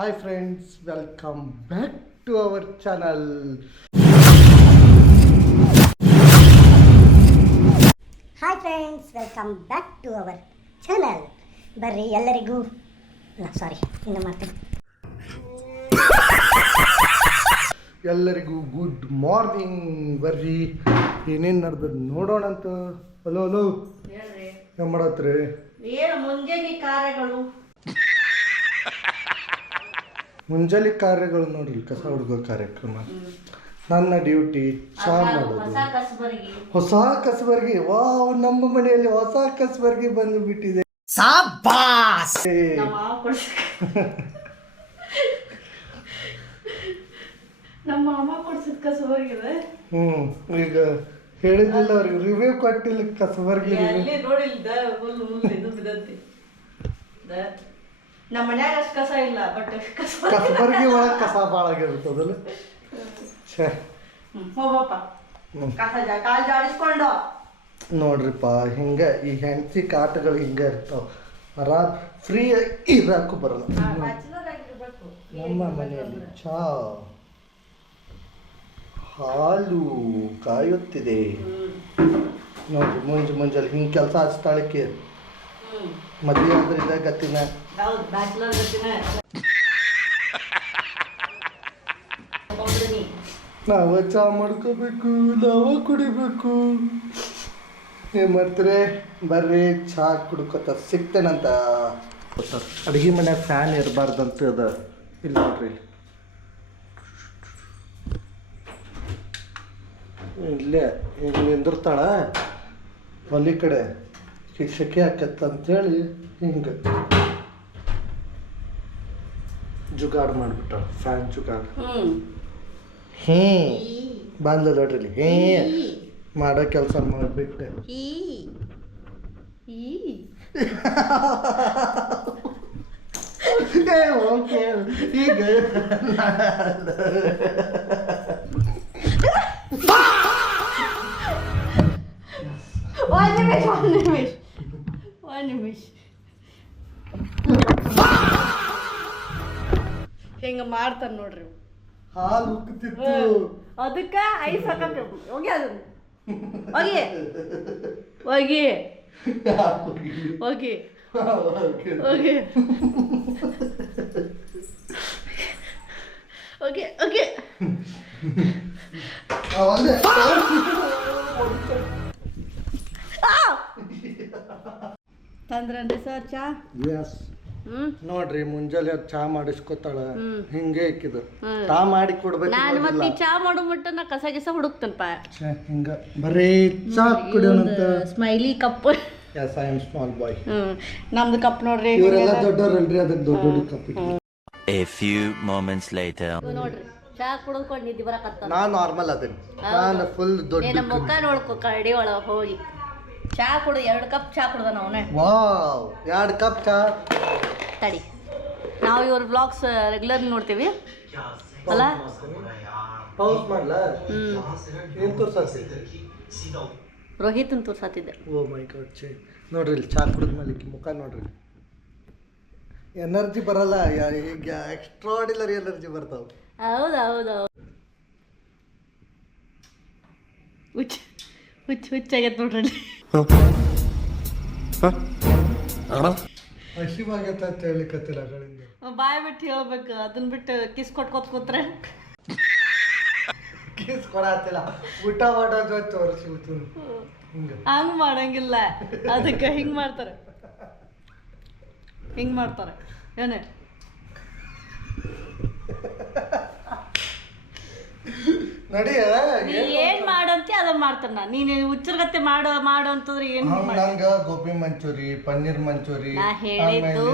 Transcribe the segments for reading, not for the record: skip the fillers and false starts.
Hi friends, welcome back to our channel. Hi friends, welcome back to our channel. ಬರ್ರಿ ಎಲ್ಲರಿಗೂ ಸಾರಿ ಇನ್ನು ಮಾಡ್ತೀನಿ. ಎಲ್ಲರಿಗೂ ಗುಡ್ ಮಾರ್ನಿಂಗ್. ಬರ್ರಿ ಏನೇನು ನಡೆದು ನೋಡೋಣ ಅಂತ. ಹಲೋ ಹಲೋ, ಏನು ಮಾಡತ್ರಿ? ಏನು ಮುಂಜಾನೆ ಕಾರ್ಯಗಳು? ಮುಂಜಾನೆ ಕಾರ್ಯಗಳು ನೋಡ್ರಿ, ಕಸ ಹುಡುಗೋ ಕಾರ್ಯಕ್ರಮ. ನನ್ನ ಡ್ಯೂಟಿ ಚಾ ಮಾಡೋದು. ಹೊಸ ಕಸಬರ್ಗಿ. ವಾವ್, ನಮ್ಮ ಮನೆಯಲ್ಲಿ ಹೊಸ ಕಸಬರ್ಗಿ ಬಂದು ಬಿಟ್ಟಿದೆ. ನಮ್ಮ ಅಮ್ಮ ಕೊಡ್ಸಿದ ಕಸಬರ್ಗಿದೆ. ಈಗ ಹೇಳಿದ್ದಿಲ್ಲ ಅವ್ರಿಗೆ, ರಿವ್ಯೂ ಕೊಟ್ಟಿಲ್ಲ ಕಸಬರ್ಗಿ. ನೋಡಿಲ್ದ ಇದು ಬಿದ್ದತಿ. ನಮ್ಮ ಮನ್ಯಾಗ ಅಷ್ಟು ಕಸ ಇಲ್ಲ, ಬಟ್ ಕಸಬರ್ಗಿ ಒಳಗೆ ಕಸ ಭಾಳ ಆಗಿರ್ತದಲ್ಲ. ಹೋಗಪ್ಪ ಕಸ ಕಾಲ್ ಜಾಡಿಸ್ಕೊಂಡು. ನೋಡ್ರಿಪ್ಪ, ಹಿಂಗೆ ಈ ಹೆಂಡತಿ ಕಾಟಗಳು ಹಿಂಗೆ ಇರ್ತಾವ. ಆರಾಮ್ ಫ್ರೀ ಇರಾಕು ಬರಲ್ಲ. ನಮ್ಮ ಮನೆಯಲ್ಲಿ ಚಾ, ಹಾಲು ಕಾಯುತ್ತಿದೆ. ನೋಡ್ರಿ, ಮುಂಜಾನೆ ಹಿಂಗೆ ಕೆಲಸ ಹಚ್ತಾಳಕ್ಕೆ. ಮದುವೆ ಆದ್ರೆ ಇದಾಗ ಗತ್ತಿನ. ನಾವ ಚಾ ಮಾಡ್ಕೋಬೇಕು, ನಾವ ಕುಡಿಬೇಕು. ಏನ್ ಮಾಡ್ತಾರೆ? ಬರ್ರಿ ಚಾ ಕುಡ್ಕೊತ ಸಿಗ್ತೇನಂತ. ಅಡುಗೆ ಮನ್ಯಾಗ ಫ್ಯಾನ್ ಇರಬಾರ್ದಂತ ಅದ. ಇಲ್ಲ ನೋಡ್ರಿ, ಇಲ್ಲೇ ಹಿಂಗೆ ನಿಂದಿರ್ತಾಳ ಒಲಿ ಕಡೆ, ಶಿಕ್ಷಕಿ ಆಕತ್ತಂತೇಳಿ ಹಿಂಗೆ ಜುಗಾಡ್ ಮಾಡಿಬಿಟ್ಟಾಳ. ಫ್ಯಾನ್ ಜುಗಾಡ್. ಬಂದ ನೋಡ್ರಿ, ಮಾಡೋ ಕೆಲಸ ಮಾಡಿಬಿಟ್ಟೆ. ಓಕೆ, ಈಗ ಒಂದ್ ನಿಮಿಷ ಹಿಂಗ ಮಾಡ್ತಾರ ನೋಡ್ರಿ. ಹಾಲು ಉಕ್ಕುತ್ತಿತ್ತು, ಅದಕ್ಕ ಐಸ್ ಹಾಕಬೇಕು. ಹೋಗಿ ಅದನ್ನ ಹೋಗಿ ಹೋಗಿ ಹೋಗಿ ಹೋಗಿ ಓಕೆ ಓಕೆ. ತಂದ್ರನ್ರಿ ಸರ್ ಚಾ? ಎಸ್. ನೋಡ್ರಿ, ಮುಂಜಾನೆ ಚಾ ಮಾಡಿಸ್ಕೊತಾಳ. ಹಿಂಗೆ ಇಕ್ಕಿದ್ರು ತಾ ಮಾಡಿ ಕೊಡ್ಬೇಕು. ನಾನು ಮತ್ತೆ ಚಾ ಮಾಡೋ ಮಟ್ಟ ನಾ ಕಸ ಗಿಸ ಹುಡುಕ್ತೇನಪ್ಪ. ಹಿಂಗ ಬರೀ ಚಾ ಕುಡಿಯೋಣಂತ. Smiley cup. Yes, I am small boy. ನಮ್ದು ಕಪ್ ನೋಡ್ರಿ. ಇವರೆಲ್ಲ ದೊಡ್ಡವ್ರಲ್ರಿ, ಅದಕ್ಕೆ ದೊಡ್ಡ ದೊಡ್ಡ cup. A few moments later. ನೋಡ್ರಿ, ಚಾ ಕುಡಿದ್ಕೊಂಡು ನಿದ್ದೆ ಬರಕತ್ತ. ನಾ ನಾರ್ಮಲ್ ಅದೇನಿ, ನಾನು ಫುಲ್ ದೊಡ್ಡ. ನಮ್ಮ ಮುಖ ನೋಡ್ಕೊ ಕರಡಿ ಒಳಗೆ ಹೋಗಿ. ಚಾ ಕುಡು, 2 ಕಪ್ ಚಾ ಕುಡ್ದ ಅವನೇ. ವಾವ್, 2 ಕಪ್ ಚಾ. ತಡಿ, ನಾವು ಇವ್ರ ವ್ಲಾಗ್ಸ್ ರೆಗ್ಯುಲರ್ ನೋಡ್ತೀವಿ ಅಲ್ಲ. ಪೌಸ್ ಮಾಡ್ಲಾ? ಏನ್ ತೋರ್ಸಾತಿ? ರೋಹಿತನ್ ತೋರ್ಸಾತಿದ್ದೆ. ಓ ಮೈ ಗಾಡ್, ಚೇ ನೋಡ್ರಿ, ಇಲ್ಲಿ ಚಾ ಕುಡಿದ್ಮೇಲೆ ಮುಖ ನೋಡ್ರಿ, ಎನರ್ಜಿ ಬರಲ್ಲ. ಈಗ ಎಕ್ಸ್ಟ್ರಾಡಿನರಿ ಎನರ್ಜಿ ಬರ್ತಾವ. ಹೌದು ಹುಚ್ಚಾಗೈತೆ ನೋಡ್ರಿ. ಹಸಿವಾಗತ್ತ ಅಂತ ಹೇಳಿಕತ್ತಿಲ್ಲ ಗಳಿಂದ. ಬಾಯ್ ಬಿಟ್ಟು ಹೇಳ್ಬೇಕು, ಅದನ್ನ ಬಿಟ್ಟು ಕಿಸ್ ಕೊಟ್ಕೋತ ಕೂತ್ರೆ. ಕಿಸ್ ಕೊಡತ್ತಿಲ್ಲ, ಊಟ ಮಾಡೋದು ತೋರಿಸ್ಬಿಟ್ಟು ಹಂಗ್ ಮಾಡಂಗಿಲ್ಲ. ಅದಕ್ಕೆ ಹಿಂಗ್ ಮಾಡ್ತಾರೆ ಏನೇ. ನಡಿಯ, ನೀ ಏನ್ ಮಾಡಂತೆ ಅದನ್ನ ಮಾಡ್ತಾನ. ನೀನು ಹುಚ್ಚರ್ಗತ್ತೆ ಮಾಡೋ ಅಂತಂದ್ರೆ ಏನ್ ನಂಗ ಗೋಬಿ ಮಂಚೂರಿ, ಪನ್ನೀರ್ ಮಂಚೂರಿ, ನಾ ಹೇಳಿದ್ದು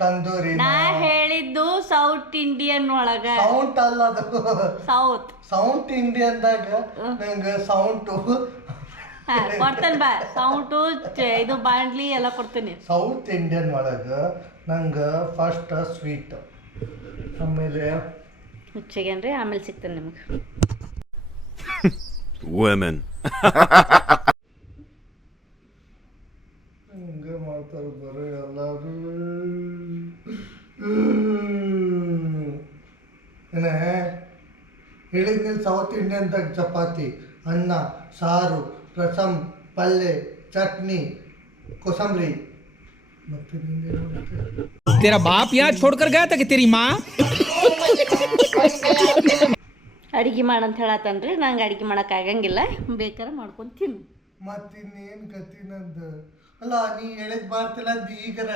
ತಂದೂರಿ. ನಾ ಹೇಳಿದ್ದು ಸೌತ್ ಇಂಡಿಯನ್ ಒಳಗ. ಸೌಂಟ್ ಅಲ್ಲ ಅದು, ಸೌತ್ ಇಂಡಿಯನ್ದಾಗ ನಂಗ ಸೌಂಟು ಕೊಡ್ತೇನೆ ಬಾ. ಸೌಂಟು ಇದು ಬಾಂಡ್ಲಿ ಎಲ್ಲ ಕೊಡ್ತೀನಿ. ಸೌತ್ ಇಂಡಿಯನ್ ಒಳಗ ನಂಗ ಫಸ್ಟ್ ಸ್ವೀಟ್, ಆಮೇಲೆ ಹುಚ್ಚಗೇನ್ರಿ, ಆಮೇಲೆ ಸಿಗ್ತೇನೆ ನಿಮ್ಗೆ. Women. ಹಿಂಗೆ ಮಾಡ್ತಾರೆ ಬರೋ ಎಲ್ಲರೂ. ಏನೇ ಹೇಳಿದ್ಮೇಲೆ ಸೌತ್ ಇಂಡಿಯನ್ದಾಗ ಚಪಾತಿ ಅನ್ನ ಸಾರು ರಸಮ್ ಪಲ್ಯ ಚಟ್ನಿ ಕೋಸಂಬರಿ ಮತ್ತೆ तेरा बाप यहाँ छोड़कर गया था कि तेरी माँ ಅಡಿಗೆ ಮಾಡಂತ ಹೇಳತ್ತನ್ರಿ ನಂಗೆ ಅಡಿಗೆ ಮಾಡಕ್ಕೆ ಆಗಂಗಿಲ್ಲ ಬೇಕಾದ್ರೆ ಮಾಡ್ಕೊಂಡು ತಿನ್ನು ಮತ್ತಿನ್ನೇನು ಗತಿ ನಂದು ಅಲ್ಲ ನೀ ಹೇಳಿದ್ ಮಾಡ್ತಿಲ್ಲ ಅಂದ್ ಈಗರ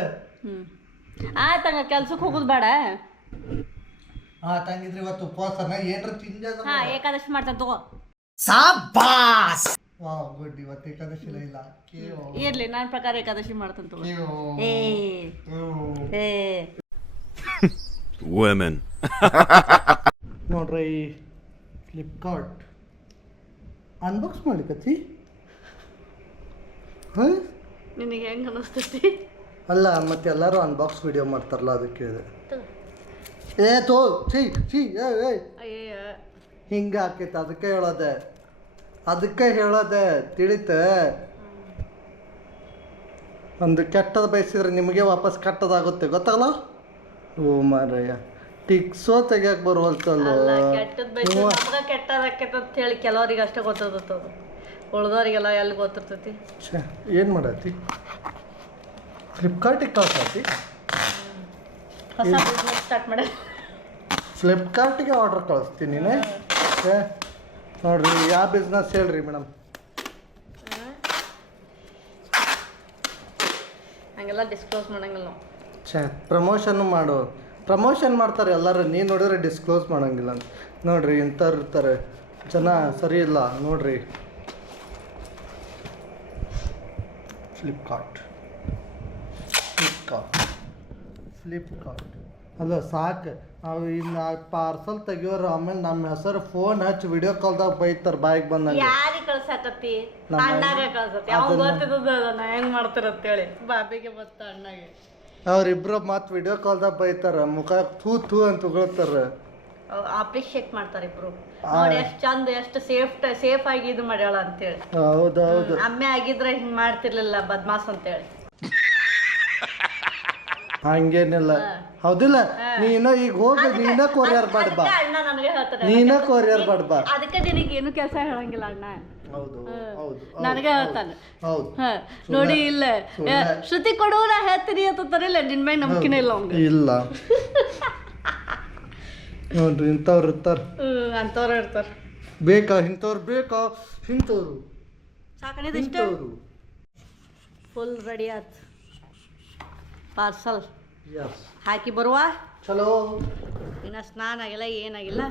ಆಯ್ತಂಗ ಕೆಲ್ಸಕ್ಕೆ ಹೋಗೋದು ಬೇಡ ತಂಗಿದ್ರೆ ಇವತ್ತು ಉಪವಾಸನ ಏನ್ರ ತಿಂಜದ ಹಾ ಏಕಾದಶಿ ಮಾಡ್ತಾನೆ ತಗೋ ವಾ ಗುಡ್ ಇವತ್ತು ಏಕಾದಶಿಲ ಇಲ್ಲ ಇರ್ಲಿ ನನ್ನ ಪ್ರಕಾರ ಏಕಾದಶಿ ಮಾಡ್ತಾನೆ ತಗೋ ಏ ಏ Women. ನೋಡ್ರಿ ಫ್ಲಿಪ್ಕಾರ್ಟ್ ಅನ್ಬಾಕ್ಸ್ ಮಾಡ್ಲಿಕತ್ತಿ ಹಾಂ ನಿನಗೆ ಹೆಂಗೆ ಅನ್ನಿಸ್ತೈತಿ ಅಲ್ಲ ಮತ್ತೆ ಎಲ್ಲರೂ ಅನ್ಬಾಕ್ಸ್ ವಿಡಿಯೋ ಮಾಡ್ತಾರಲ್ಲ ಅದಕ್ಕೆ ಹೇಳಿದೆ ಏ ತೋ ಛೀ ಛೀ ಏ ಅಯ್ಯ ಹಿಂಗೆ ಆಕೈತೆ ಅದಕ್ಕೆ ಹೇಳೋದೆ ತಿಳಿತ ಒಂದು ಕೆಟ್ಟದ ಬಯಸಿದ್ರೆ ನಿಮಗೆ ವಾಪಸ್ ಕೆಟ್ಟದಾಗುತ್ತೆ ಗೊತ್ತಾಗಲ್ಲ ಓ ಮಾರಯ್ಯ ಟಿಕ್ಸೋ ತೆಗಿಯಕ್ಕೆ ಬರುವಲ್ತಲ್ಲ ಕೆಟ್ಟದ್ ಬೈತು ನಮ್ಗೆ ಕೆಟ್ಟದಾಕೈತೆ ಅಂತ ಹೇಳಿ ಕೆಲವರಿಗೆ ಅಷ್ಟೇ ಗೊತ್ತಿರ್ತದೆ ಉಳ್ದವ್ರಿಗೆಲ್ಲ ಎಲ್ಲಿ ಗೊತ್ತಿರ್ತೈತಿ ಛೇ ಏನು ಮಾಡತ್ತಿ ಫ್ಲಿಪ್ಕಾರ್ಟಿಗೆ ಕಳ್ಸತ್ತಿ ಹೊಸ ಬಿಸ್ನೆಸ್ ಸ್ಟಾರ್ಟ್ ಮಾಡಿ ಫ್ಲಿಪ್ಕಾರ್ಟಿಗೆ ಆರ್ಡರ್ ಕಳಿಸ್ತೀನಿ ನೀನೆ ಛೇ ನೋಡ್ರಿ ಯಾವ ಬಿಸ್ನೆಸ್ ಹೇಳ್ರಿ ಮೇಡಮ್ ಹಂಗೆಲ್ಲ ಡಿಸ್ಕ್ಲೋಸ್ ಮಾಡಂಗಿಲ್ಲ ನಾವು ಛೇ ಪ್ರಮೋಷನ್ ಮಾಡ್ತಾರೆ ಎಲ್ಲರೂ ನೀನು ನೋಡಿದ್ರೆ ಡಿಸ್ಕ್ಲೋಸ್ ಮಾಡೋಂಗಿಲ್ಲ ಅಂತ ನೋಡ್ರಿ ಇಂಥವ್ರು ಇರ್ತಾರೆ ಜನ ಸರಿ ಇಲ್ಲ ನೋಡ್ರಿ ಫ್ಲಿಪ್ಕಾರ್ಟ್ ಅಲ್ಲ ಸಾಕು ನಾವು ಇನ್ನು ಪಾರ್ಸಲ್ ತೆಗಿಯೋರು ಆಮೇಲೆ ನಮ್ಮ ಹೆಸರು ಫೋನ್ ಹಚ್ಚಿ ವಿಡಿಯೋ ಕಾಲ್ದಾಗ ಬೈತಾರೆ ಬಾಯಿಗೆ ಬಂದಂಗೆ ಯಾರಿಗೆ ಕಳ್ಸಾಕತ್ತಿ ಅಣ್ಣಾಗ ಕಳ್ಸತ್ತಿ ಅವ್ನು ಗೊತ್ತಿದ್ದದ ನಾ ಹೆಂಗ್ ಮಾಡ್ತಾರಂತೇಳಿ ಬಾಬಿಗೆ ಬತ್ತ ಅಣ್ಣಾಗೆ ಅವ್ರಿಬ್ರು ಮತ್ತೆ ವಿಡಿಯೋ ಕಾಲ್ದಾಗ ಬೈತಾರ ಮುಖ ಥೂ ಅಂತ ಉಗುಳ್ತಾರ ಅಪ್ರಿಶಿಯೇಟ್ ಮಾಡ್ತಾರೆ ಇಬ್ರು ನೋಡಿ ಎಷ್ಟು ಚಂದ ಎಷ್ಟು ಸೇಫ್ ಆಗಿ ಇದು ಮಾಡ್ಯಾಳ ಅಂತೇಳಿ ಹೌದೌದು ಅಮ್ಮೆ ಆಗಿದ್ರೆ ಹಿಂಗ್ ಮಾಡ್ತಿರ್ಲಿಲ್ಲ ಬದ್ಮಾಸ್ ಅಂತೇಳಿ ಹಂಗೇನಿಲ್ಲ ಹೌದಿಲ್ಲ ನೀನ ಈಗ ಹೋಗಿ ನೀನ ಕೊರಿಯರ್ ಬಾಡ್ ಬಾ ಅಣ್ಣ ನನಗೆ ಹೇಳ್ತಾರೆ ನೀನ ಕೊರಿಯರ್ ಬಾಡ್ ಬಾ ಅದಕ್ಕೆ ನಿನಗೆ ಏನು ಕೆಲಸ ಹೇಳಂಗಿಲ್ಲ ಅಣ್ಣ ಹೌದು ಹೌದು ನನಗೆ ಹೇಳ್ತಾನೆ ಹೌದು ನೋಡಿ ಇಲ್ಲ ಶ್ರುತಿ ಕೊಡು ನಾ ಹೇಳ್ತೀನಿ ಅಂತಂತಾರಿಲ್ಲ ನಿನ್ ಮ್ಯಾಗ ನಂಬಿಕೆನೇ ಇಲ್ಲ ಅವ್ನಿಗೆ ಇಲ್ಲ ನೋಡ್ರಿ ಇಂಥವ್ರು ಇರ್ತಾರ ಅಂತವ್ರು ಇರ್ತಾರ ಇಂಥವ್ರು ಸಾಕಣಿದ ಇಷ್ಟ ಫುಲ್ ರೆಡಿ ಆತ್ ಪಾರ್ಸಲ್ ಹಾಕಿ ಬರುವ ಚಲೋ ಇನ್ನು ಸ್ನಾನ ಆಗಿಲ್ಲ ಏನಾಗಿಲ್ಲ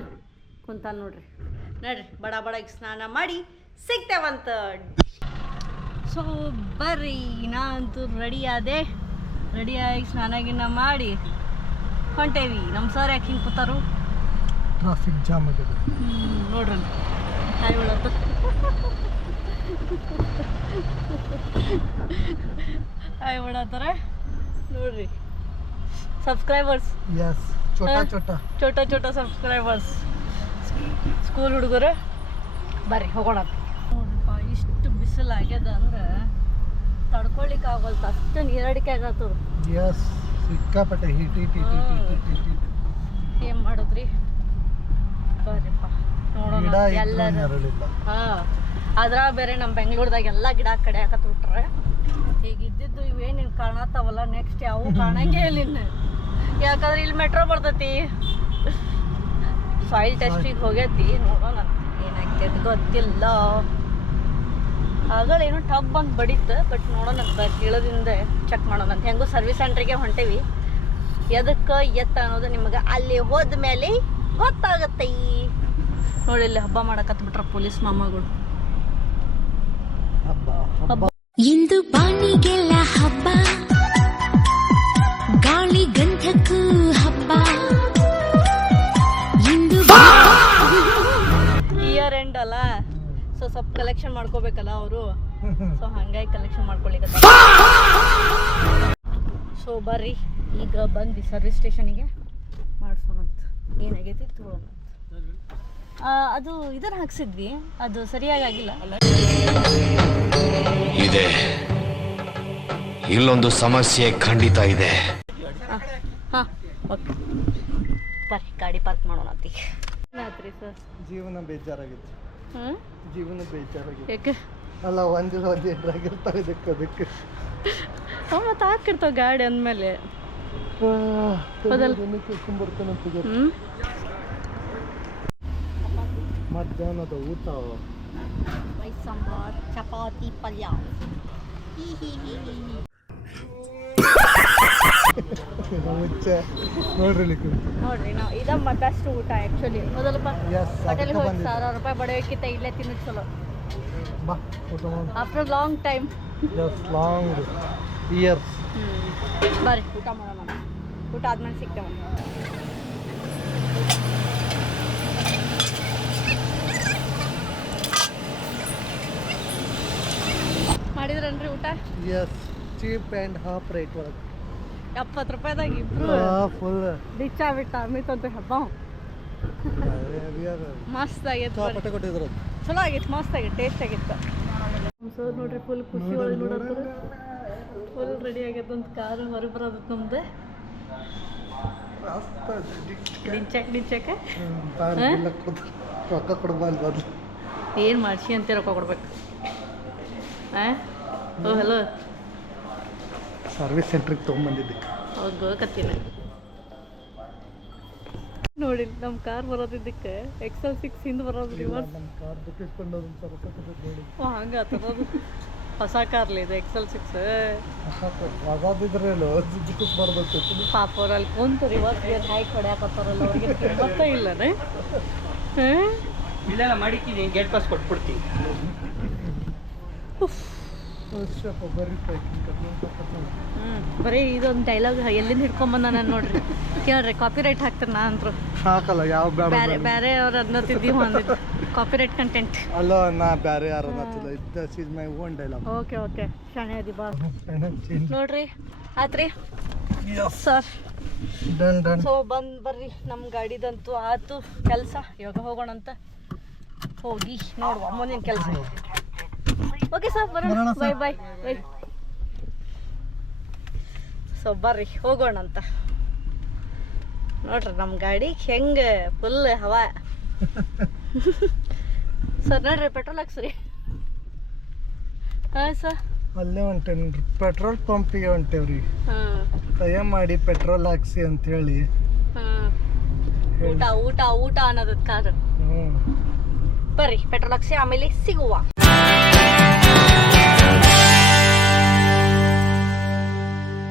ಕುಂತ ನೋಡ್ರಿ ಬಡ ಈಗ ಸ್ನಾನ ಮಾಡಿ ಸಿಗ್ತೇವಂತ ಸೊ ಬರ್ರಿ ನಾನಂತೂ ರೆಡಿಯಾಗಿ ಸ್ನಾನ ಗಿನ್ನ ಮಾಡಿ ಹೊಂಟೇವಿ ನಮ್ಮ ಸರ್ ಯಾಕೆ ಹಿಂಗೆ ಕೂತಾರು ಟ್ರಾಫಿಕ್ ಜಾಮ್ ಆಗಿದೆ ನೋಡ್ರಿ ಹಾಯ್ ಬಿಡತ್ತ ಹಾಯ್ ಬಿಡತ್ತಾರ ನೋಡ್ರಿ ಸಬ್ಸ್ಕ್ರೈಬರ್ಸ್ ಯಸ್ ಚೋಟ ಸಬ್ಸ್ಕ್ರೈಬರ್ಸ್ ಸ್ಕೂಲ್ ಹುಡುಗರು ಬರ್ರಿ ಹೋಗೋಣ ನೋಡ್ರಿಪ್ಪ ಇಷ್ಟು ಬಿಸಿಲು ಆಗ್ಯದ ಅಂದ್ರೆ ತಡ್ಕೊಳಿಕ್ಕೆ ಆಗಲ್ತ ಅಷ್ಟು ನೀರಡಿಕೆ ಆಗತ್ತದ ಯಸ್ ಸಿಕ್ಕಾಪಟ್ಟೆ ಹೀಟ್ ಏನ್ ಮಾಡೋದ್ರಿ ಬರ್ರಿಪ್ಪ ನೋಡೋಣ ಎಲ್ಲರೂ ಅದ್ರಾಗ ಬೇರೆ ನಮ್ಮ ಬೆಂಗಳೂರದಾಗ ಎಲ್ಲ ಗಿಡ ಕಡೆ ಹಾಕತ್ ಬಿಟ್ರೆ ಈಗ ಇದ್ದಿದ್ದು ಇವೇನು ಕಾಣತ್ತಾವಲ್ಲ ನೆಕ್ಸ್ಟ್ ಯಾವ ಕಾಣಂಗೆ ಇಲ್ಲ ಇನ್ನು ಯಾಕಂದ್ರೆ ಇಲ್ಲಿ ಮೆಟ್ರೋ ಬರ್ತೈತಿ ಸಾಯಿಲ್ ಟೆಸ್ಟಿಗೆ ಹೋಗೈತಿ ನೋಡೋಣ ಏನಾಗ್ತೈತಿ ಗೊತ್ತಿಲ್ಲ ಆಗಳೇನು ಟಬ್ ಬಂದು ಬಡಿತು ಬಟ್ ನೋಡೋಣ ಕೀಳದಿಂದ ಚೆಕ್ ಮಾಡೋಣ ಅಂತ ಹೆಂಗೋ ಸರ್ವಿಸ್ ಸೆಂಟ್ರಿಗೆ ಹೊಂಟೇವಿ ಎದಕ್ಕೆ ಎತ್ತ ಅನ್ನೋದು ನಿಮಗೆ ಅಲ್ಲಿ ಹೋದ ಮೇಲೆ ಗೊತ್ತಾಗತ್ತೆ ನೋಡಿ ಇಲ್ಲಿ ಹಬ್ಬ ಮಾಡಕತ್ ಬಿಟ್ರ ಪೊಲೀಸ್ ಮಾಮಗಳು ಇಂದು ಬಾಣಿಗೆಲ್ಲ ಹಬ್ಬ ಗಾಳಿ ಗಂಧಕ್ಕೂ ಹಬ್ಬ ಇಂದು ಇಯರ್ ಎಂಡ್ ಅಲ್ಲ ಸೊ ಸ್ವಲ್ಪ ಕಲೆಕ್ಷನ್ ಮಾಡ್ಕೋಬೇಕಲ್ಲ ಅವರು ಸೊ ಹಂಗಾಗಿ ಕಲೆಕ್ಷನ್ ಮಾಡ್ಕೊಳ್ಳಿಕ್ಕೆ ಸೊ ಬರ್ರಿ ಈಗ ಬಂದ್ವಿ ಸರ್ವಿಸ್ ಸ್ಟೇಷನಿಗೆ ಮಾಡಿಸೋಣಂತ ಏನಾಗೈತಿ ತಗೊಳ್ಳೋಣ ಅದು ಇದನ್ನ ಹಾಕ್ಸಿದ್ವಿ ಅದು ಸರಿಯಾಗಿ ಆಗಿಲ್ಲ ಇದೆ ಇಲ್ಲೊಂದು ಸಮಸ್ಯೆ ಖಂಡಿತ ಇದೆ ಹಾಂ ಓಕೆ ಬರ್ರಿ ಗಾಡಿ ಪಾರ್ಕ್ ಮಾಡೋಣ ಅಂತೀಗ ಏನಾತ್ರಿ ಸರ್ ಜೀವನ ಬೇಜಾರಾಗಿತ್ತು. ಹ್ಞೂ ಜೀವನ ಬೇಜಾರಾಗಿತ್ತು. ಯಾಕೆ ಅಲ್ಲ ಒಂದಿಲ್ಲ ಒಂದು ಏನಾಗಿರ್ತಾವೆ ಅದಕ್ಕೆ ಮತ್ತು ಹಾಕಿರ್ತಾವೆ ಗಾಡಿ ಅಂದಮೇಲೆ ಕೇಳ್ಕೊಂಬರ್ತಾನಂತ ಹ್ಞೂ ಮಧ್ಯಾಹ್ನದ ಊಟ ರೈಸ್ ಸಾಂಬಾರ್ ಚಪಾತಿ ಪಲ್ಯ ಮುಂಚೆ ನೋಡ್ರಿ ನೋಡ್ರಿ ನಾವು ಇದಮ್ಮ ಬೆಸ್ಟ್ ಊಟ ಆ್ಯಕ್ಚುಲಿ ಮೊದಲಪ್ಪ Yes, ಹೋಟೆಲ್ಗೆ ಹೋಗಿ ಬಂದಿದ್ದು. 1000 ರೂಪಾಯಿ ಬಡಬೇಕಿತ್ತ ಇಲ್ಲೇ ತಿನ್ನೋದು ಚಲೋ ಬಾ ಊಟ ಮಾಡಿ. After long time just long years. ಬರ್ರಿ ಊಟ ಮಾಡೋಣ ಊಟ ಆದ್ಮೇಲೆ ಸಿಗ್ತೇವೆ ಮಾಡಿದ್ರನ್ರಿ ಊಟ is cheap and half rate ಒಳಗೆ 70 ರೂಪಾಯಿದಾಗ ಇಬ್ರು ಫುಲ್ ಡಿಚ್ ಆಗ್ಬಿಟ್ಟ ಅಮಿತಂತ ಹಬ್ಬ ಮಸ್ತ್ ಆಗೈತೆ ಚಾಪಟೆ ಕೊಟ್ಟಿದ್ರು. ಚಲೋ ಆಗಿತ್ತು ಮಸ್ತ್ ಆಗಿತ್ತು ಟೇಸ್ಟ್ ಆಗಿತ್ತು ಸೊ ನೋಡ್ರಿ ಫುಲ್ ಖುಷಿ ಒಳಗೆ ನೋಡೋದು ಫುಲ್ ರೆಡಿ ಆಗೈತೆ ಅಂತ ಕಾರು ಹೊರಗೆ ಬರೋದು ನಮ್ದು ಡಿಂಚಕ್ ರೊಕ್ಕ ಕೊಡ್ಬಾರ್ದು ಬದಲು ಏನು ಮಾಡಿಸಿ ಅಂತ ರೊಕ್ಕ ಕೊಡ್ಬೇಕು ಓ ಹಲೋ ಸರ್ವಿಸ್ ಸೆಂಟ್ರಿಗೆ ತೊಗೊಂಬಂದಿದ್ದೆ. ಹೋಗಕತ್ತೀನಿ ನೋಡಿ ನಮ್ಮ ಕಾರ್ ಬರೋದಿದ್ದಕ್ಕೆ XL6 ಹಿಂದೆ ಬರೋದು ರಿವರ್ಸ್ ನಮ್ಮ ಕಾರ್ ದುಃಖಿಸ್ಕೊಂಡು ನೋಡಿ ಹಂಗೆ ಆತದ ಹೊಸ ಕಾರ್ಲಿ ಇದು XL6 ಅದಾದಿದ್ರೆ ದುಃಖಿಸ್ಬಾರ್ದು. ಪಾಪ ಅವ್ರು ಅಲ್ಲಿ ಕುಂತು ರಿವರ್ಸ್ ಗೇರ್ ಹಾಕಿ ಹೊಡ್ಯಾಕತ್ತಾರಲ್ಲ ಅವ್ರಿಗೆ ಗೊತ್ತೇ ಇಲ್ಲನೇ ಇಲ್ಲೆಲ್ಲ ಮಾಡಿದ್ದೀನಿ ಗೇಟ್ ಪಾಸ್ ಕೊಟ್ಬಿಡ್ತೀನಿ. ಬರೀ ಇದೊಂದು ಡೈಲಾಗ್ ಎಲ್ಲಿಂದ ಹಿಡ್ಕೊಂಬಂದ ನಾನು ನೋಡ್ರಿ ಕೇಳ್ರಿ ಕಾಪಿ ರೈಟ್ ಹಾಕ್ತಾರೆ ನಾ ಅಂದ್ರು ಹಾಕಲ್ಲ ಯಾವ ಬೇರೆ ಬೇರೆ ಅವ್ರು ಅನ್ನತ್ತಿದ್ದೀವಿ ಅಂದಿದ್ದು ಕಾಪಿ ರೈಟ್ ಕಂಟೆಂಟ್ ಅಲ್ಲ ನಾ ಬೇರೆ ಯಾರು ಅನ್ನತ್ತಿಲ್ಲ. This is my own dialogue. Okay okay ಶಾಣೆ ಅದಿ ಬಾ ನೋಡ್ರಿ ಆತ್ರಿ ಸರ್ ಡನ್ ಡನ್. ಸೊ ಬರ್ರಿ ನಮ್ಮ ಗಾಡಿದಂತೂ ಆತು ಕೆಲಸ ಇವಾಗ ಹೋಗೋಣ ಅಂತ ಹೋಗಿ ನೋಡುವ ಮುಂದಿನ ಕೆಲಸ. ಓಕೆ ಸರ್ ಬರೋಣ ಬಾಯ್ ಬಾಯ್ ಬಾಯ್. ಸೊ ಬರ್ರಿ ಹೋಗೋಣ ಅಂತ ನೋಡ್ರಿ ನಮ್ಮ ಗಾಡಿ ಹೆಂಗೆ ಫುಲ್ ಹವಾ ಸರ್ ನೋಡ್ರಿ ಪೆಟ್ರೋಲ್ ಹಾಕ್ಸ್ರಿ. ಹಾಂ ಸರ್ ಅಲ್ಲೇ ಹೊಂಟೇನಿ ಪೆಟ್ರೋಲ್ ಪಂಪಿಗೆ ಹೊಂಟೇವ್ರಿ. ಹಾಂ ದಯ ಮಾಡಿ ಪೆಟ್ರೋಲ್ ಹಾಕ್ಸಿ ಅಂತ ಹೇಳಿ ಹಾಂ ಊಟ ಊಟ ಊಟ ಅನ್ನೋದಕ್ಕೆ ಕಾರು ಹ್ಞೂ ಬರ್ರಿ ಪೆಟ್ರೋಲ್ ಹಾಕ್ಸಿ ಆಮೇಲೆ ಸಿಗುವ.